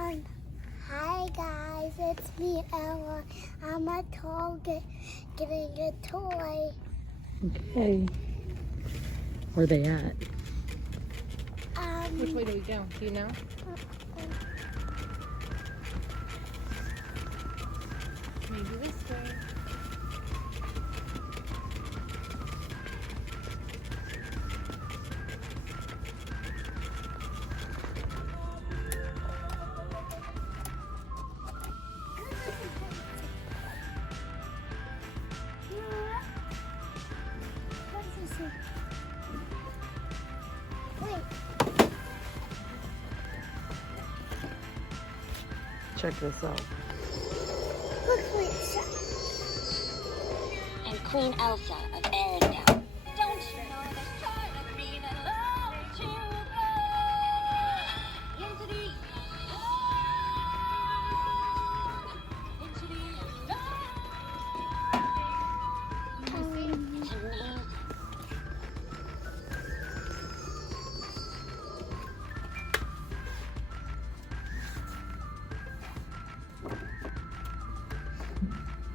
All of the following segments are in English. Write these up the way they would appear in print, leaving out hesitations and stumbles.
Hi guys, it's me, Ella. I'm at Target getting a toy. Okay. Where are they at? Which way do we go? Do you know? Maybe this way. Check this out. Look, wait. And Queen Elsa of Arendelle. Don't you know there's time of being alone to go into the unknown. To me.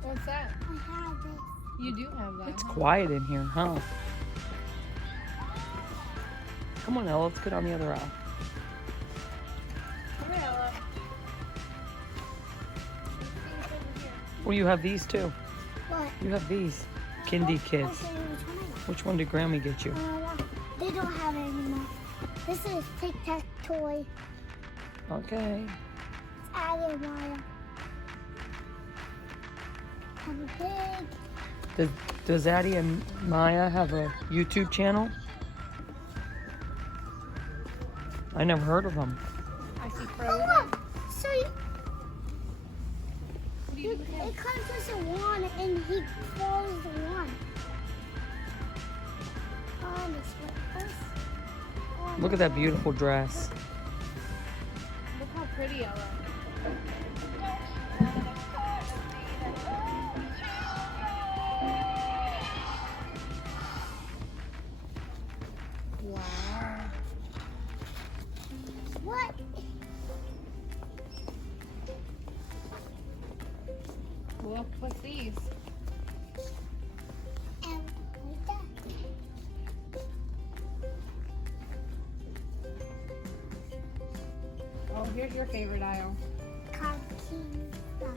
What's that? I have this. You do have that. It's huh? quiet in here, huh? Come on, Ella, let's get on the other aisle. Come here, Ella. Let's see what's over here. Well, you have these too. What? You have these. Kindi Kids. I'll show you which one I got. Which one did Grammy get you? They don't have it anymore. This is tic-tac-toe. Okay. It's Adder Maya. Have a pig. Does Addie and Maya have a YouTube channel? I never heard of them. I see Oh, Frozen. look. So What do you do with him? it comes with a wand and he throws the wand. This one. Look at that beautiful dress. Look how pretty Ella. Wow. What? Look, what's these? And like that. Oh, here's your favorite aisle. Cartoon stuff.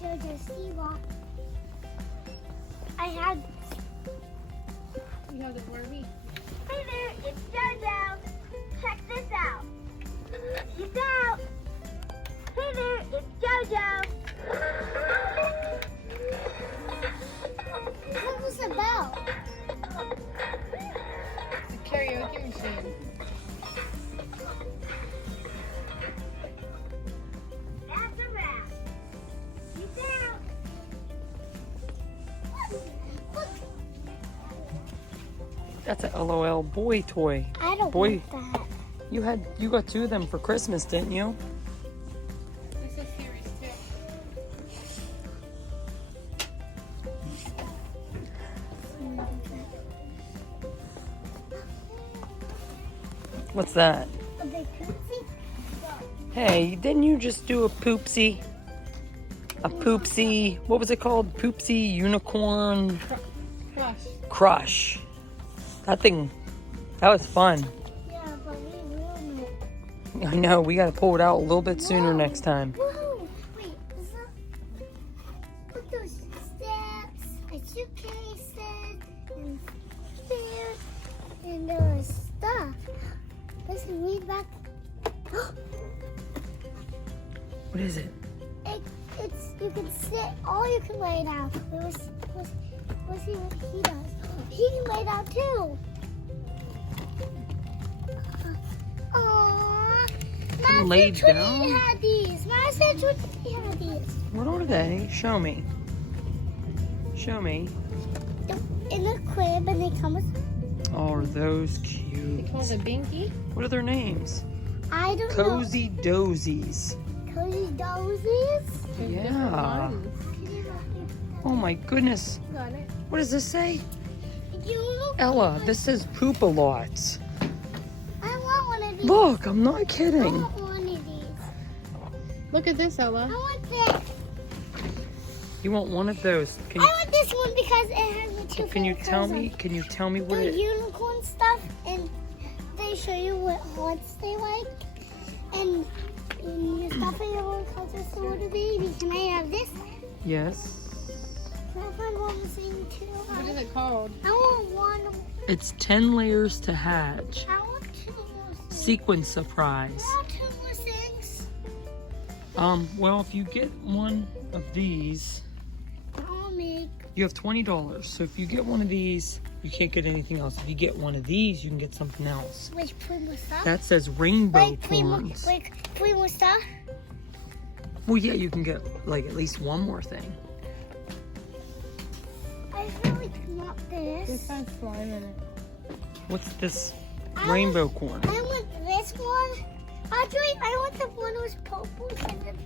Jojo Siwa. I had. You have the Barbie. Hey there, it's Jojo. Check this out. He's out. Hey there, it's Jojo. What was the bell? It's a karaoke machine. That's a wrap. He's out. Look. That's a LOL boy toy. I don't Boy. want that. You got 2 of them for Christmas, didn't you? This is series 2. What's that? A big poopsie? Hey, didn't you just do a poopsie? A poopsie, what was it called? Poopsie Unicorn Flush. Crush. That was fun. Yeah, but we ruined it. I know, we gotta pull it out a little bit sooner No. next time. Whoa! Wait, is that... Look, those steps, a suitcase, and stairs, and there was stuff. Let's read back. What is it? It's you can sit or you can lay down. Let's see what he does. He can lay down too. Aww. Laid down? He had these. Master Trinity had these. What are they? Show me. Show me. In the crib, and they come with. Oh, are those They cute? call it a binky. What are their names? I don't Cozy Dozies. know. Cozy Dozies. There's Yeah. different ones. Oh my goodness. Got it. What does this say? You look. Ella, this says poop a lot. I want one of these. Look, I'm not I kidding. want one Look at this, I Ella. want this. You want one of those? I want this one because it has the two. Can you favorite tell colors me? on. Can you tell me what The it? unicorn stuff, and they show you what hearts they like, and you stuff in your own colors for the baby. Can I have this? Yes. Can I find one thing too? What is it called? I want one. It's 10 layers to hatch. I want two more things. Sequin surprise. I want two more things. Well, if you get one of these, I'll make. you have $20. So if you get one of these, you can't get anything else. If you get one of these, you can get something else. Like three more stuff. That says rainbow Like three more. corns. Like three more stuff. Well, yeah, you can get like at least one more thing. I really want This this. has slime in it. What's this rainbow corn? I want this one. Actually, I want the one who's purple because it's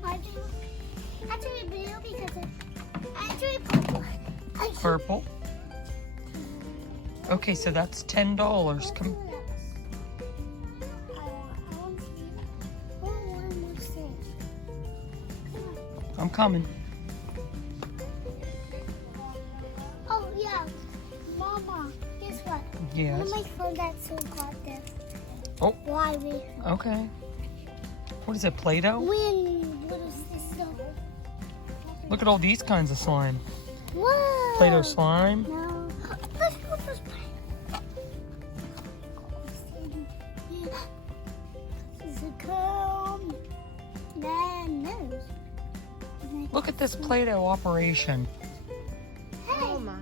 actually blue because it's actually purple. Purple. Okay, so that's $10. Come. I'm coming. Oh yeah, Mama, guess what? Yes. One of my friends at school got this. Oh. Why we? Okay. What is it, Play-Doh? When little sister. Look at all these kinds of slime. Whoa. Play-Doh slime. No. Let's go this way. This is a comb. Then nose. Look at this Play-Doh operation. Hey, Oh my.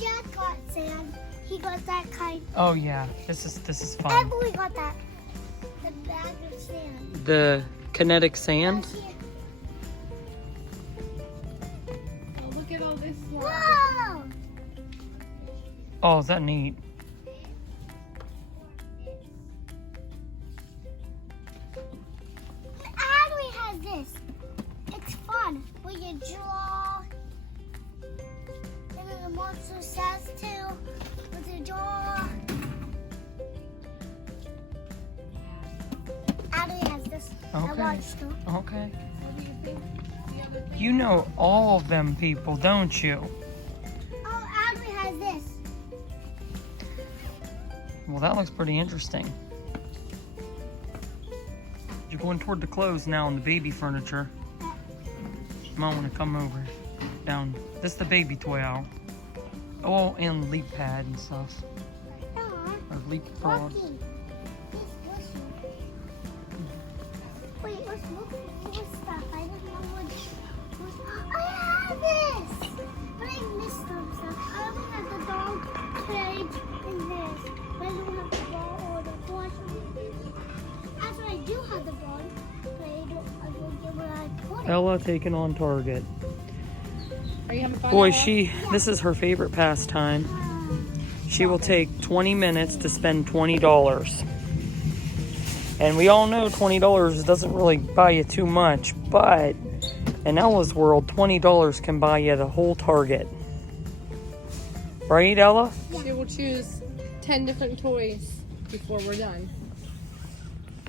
Jack got sand. He got that kind. Oh yeah, this is fun. Emily got that. The bag of sand. The kinetic sand. Oh, look at all this slime. Whoa! Oh, is that neat? Adley has this. It's fun. Where you draw. And then the monster says too. With the draw. Adley has this. I Okay. watched her. Okay. What do you think? The other thing? You know all of them people, don't you? Oh, Adley has this. Well, that looks pretty interesting. You're going toward the clothes now and the baby furniture. You might want to come over down. This is the baby toy aisle. Oh, and leap pad and stuff. Or leapfrog. Walking. Wait, let's look for more stuff. I don't know what. I have this! But I missed some stuff. I only have the dog cage and this. But I don't have the ball or the horse. Actually, I do have the ball. But I don't get where I put it. Ella taking on target. Are you having fun? Boy, Ella? this is her favorite pastime. She will take 20 minutes to spend $20. And we all know $20 doesn't really buy you too much, but in Ella's world, $20 can buy you the whole Target. Right, Ella? She will choose 10 different toys before we're done.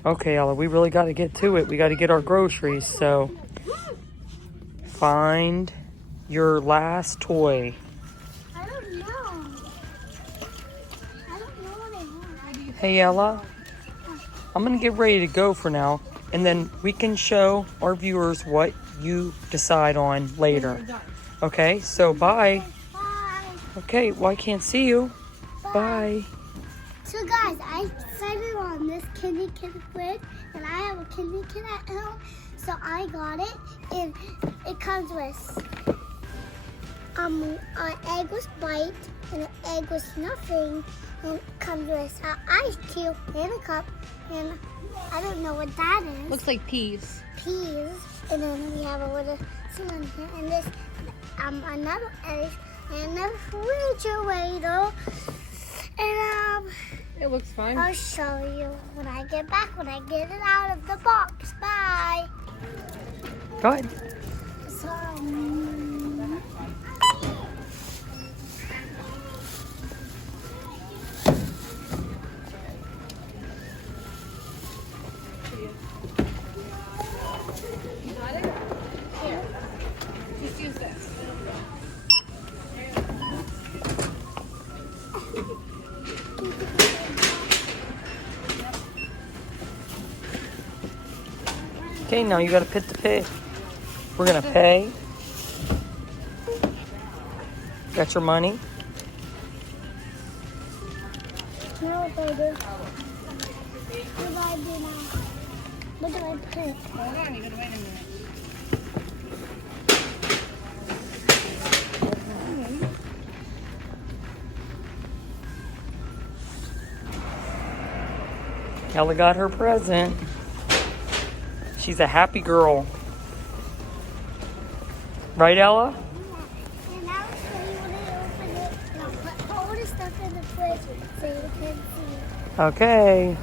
Okay, Ella, we really got to get to it. We got to get our groceries, so find your last toy. I don't know. I don't know what I want. Hey, Ella, I'm going to get ready to go for now, and then we can show our viewers what you decide on later. We're done. Okay, so bye. Bye. Okay, well, I can't see you. Bye. So guys, I decided on this Kindi Kids lid, and I have a Kindi Kid at home, so I got it, and it comes with an egg with bite, and an egg with nothing, and it comes with an ice cube and a cup, and I don't know what that is. Looks like peas. Peas, and then we have a little cinnamon here, and this another egg, and a refrigerator, and It looks fine. I'll show you when I get back, when I get it out of the box. Bye. Go ahead. So, Got it? Here. Just use this. Okay, now you gotta pit the pig. We're gonna pay. Got your money? No, baby. What do I do now? What do I put? Hold on, you gotta wait a minute. Ella got her present. She's a happy girl. Right, Ella? And I'll show you when I open it. And I'll put all the stuff in the fridge so you can see it. Okay.